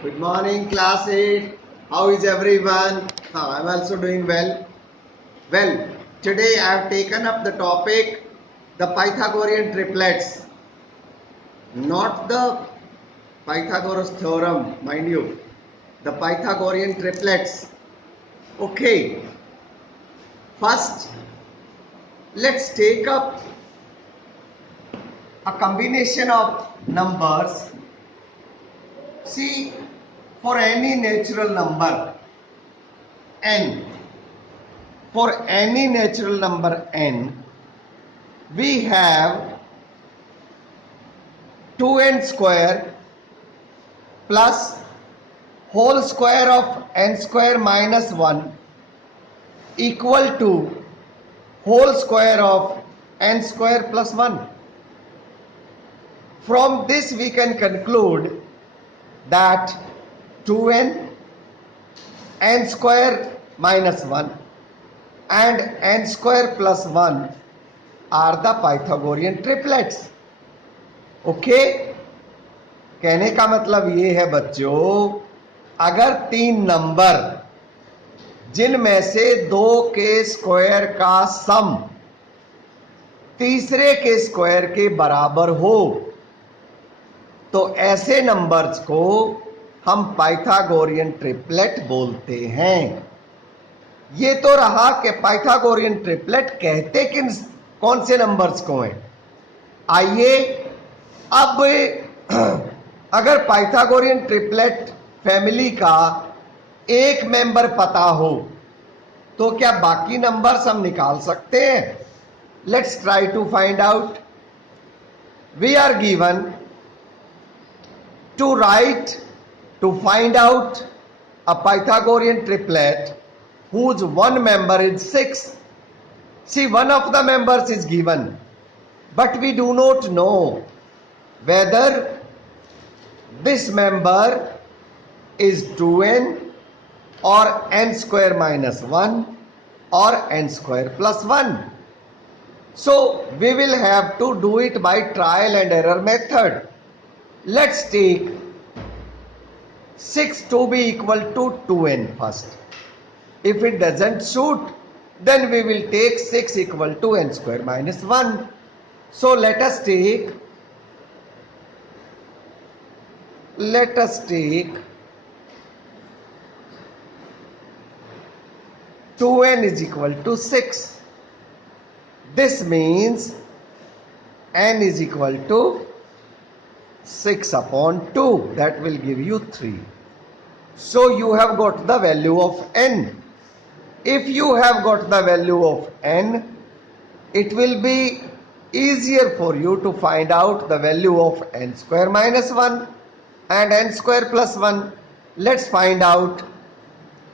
Good morning, class 8. How is everyone? I'm also doing well. Well, today I have taken up the topic the Pythagorean triplets, not the Pythagoras theorem, mind you, the Pythagorean triplets. Okay, first let's take up a combination of numbers. See, for any natural number n, for any natural number n, we have 2n square plus whole square of n square minus 1 equal to whole square of n square plus 1. From this we can conclude that 2n, n square minus 1 and n square plus 1 are the Pythagorean triplets. Okay, कहने का मतलब ये है बच्चों, अगर तीन number जिनमें से दो के स्क्वायर का सम तीसरे के स्क्वायर के बराबर हो तो ऐसे नंबर्स को हम पाइथागोरियन ट्रिपलेट बोलते हैं. ये तो रहा कि पाइथागोरियन ट्रिपलेट कहते किन कौन से नंबर्स को हैं. आइए अब अगर पाइथागोरियन ट्रिपलेट फैमिली का एक मेंबर पता हो तो क्या बाकी नंबर्स हम निकाल सकते हैं. Let's try to find out. We are given to write to find out a Pythagorean triplet whose one member is 6. See, one of the members is given, but we do not know whether this member is 2n or n square minus 1 or n square plus 1. So we will have to do it by trial and error method. Let's take 6 to be equal to 2n first. If it doesn't suit, then we will take 6 equal to n square minus 1. So let us take 2n is equal to 6. This means n is equal to 6 upon 2, that will give you 3. So you have got the value of n. If you have got the value of n, it will be easier for you to find out the value of n square minus 1 and n square plus 1. Let's find out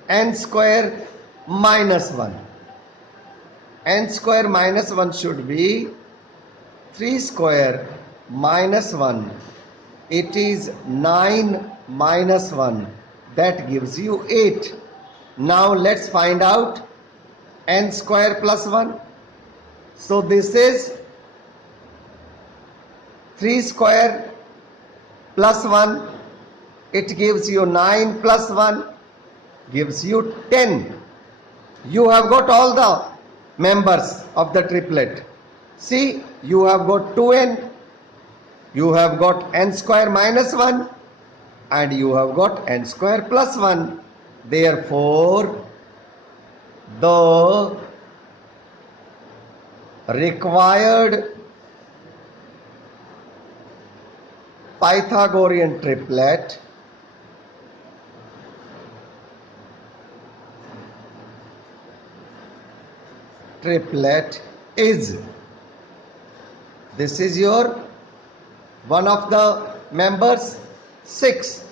n square minus 1. N square minus 1 should be 3 square minus 1. It is 9 minus 1, that gives you 8. Now let's find out n square plus 1. So this is 3 square plus 1. It gives you 9 plus 1 gives you 10. You have got all the members of the triplet. See, you have got 2n, you have got n square minus 1 and you have got n square plus 1. Therefore, the required Pythagorean triplet is, this is your one of the members 6,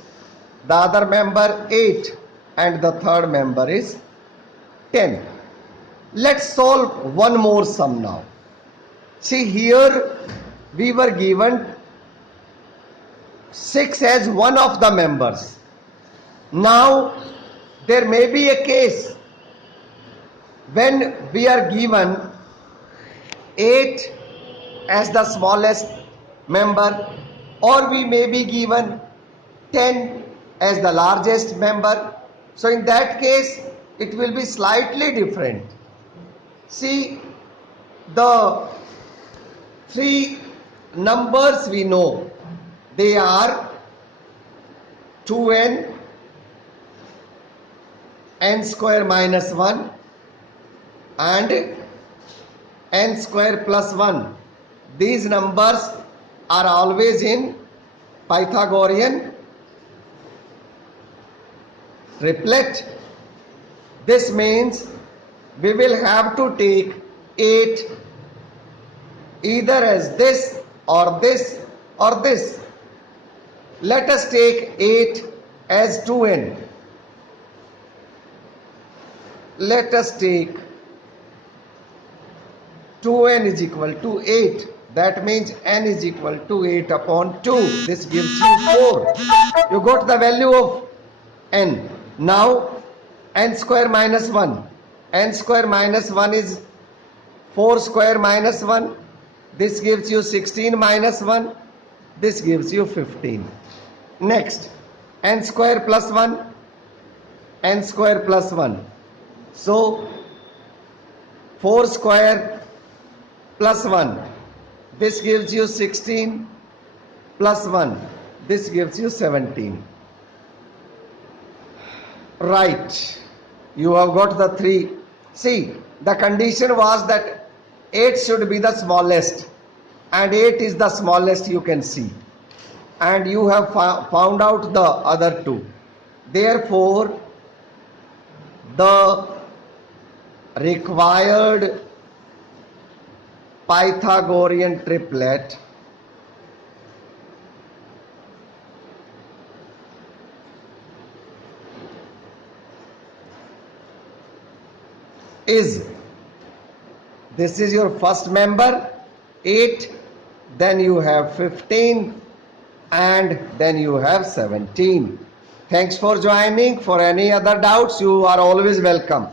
the other member 8 and the third member is 10. Let's solve one more sum now. See, here we were given 6 as one of the members. Now there may be a case when we are given 8 as the smallest member, or we may be given 10 as the largest member. So in that case it will be slightly different. See, the three numbers we know, they are 2n, n square minus 1 and n square plus 1. These numbers are always in Pythagorean triplet. This means we will have to take 8 either as this or this or this. Let us take 8 as 2n. Let us take 2n is equal to 8. That means n is equal to 8 upon 2. This gives you 4. You got the value of n. Now n square minus 1. N square minus 1 is 4 square minus 1. This gives you 16 minus 1. This gives you 15. Next, n square plus 1. N square plus 1. So 4 square plus 1. This gives you 16 plus 1. This gives you 17. Right. You have got the 3. See, the condition was that 8 should be the smallest, and 8 is the smallest you can see, and you have found out the other 2. Therefore, the required Pythagorean triplet is, this is your first member 8, then you have 15, and then you have 17. Thanks for joining. For any other doubts, you are always welcome.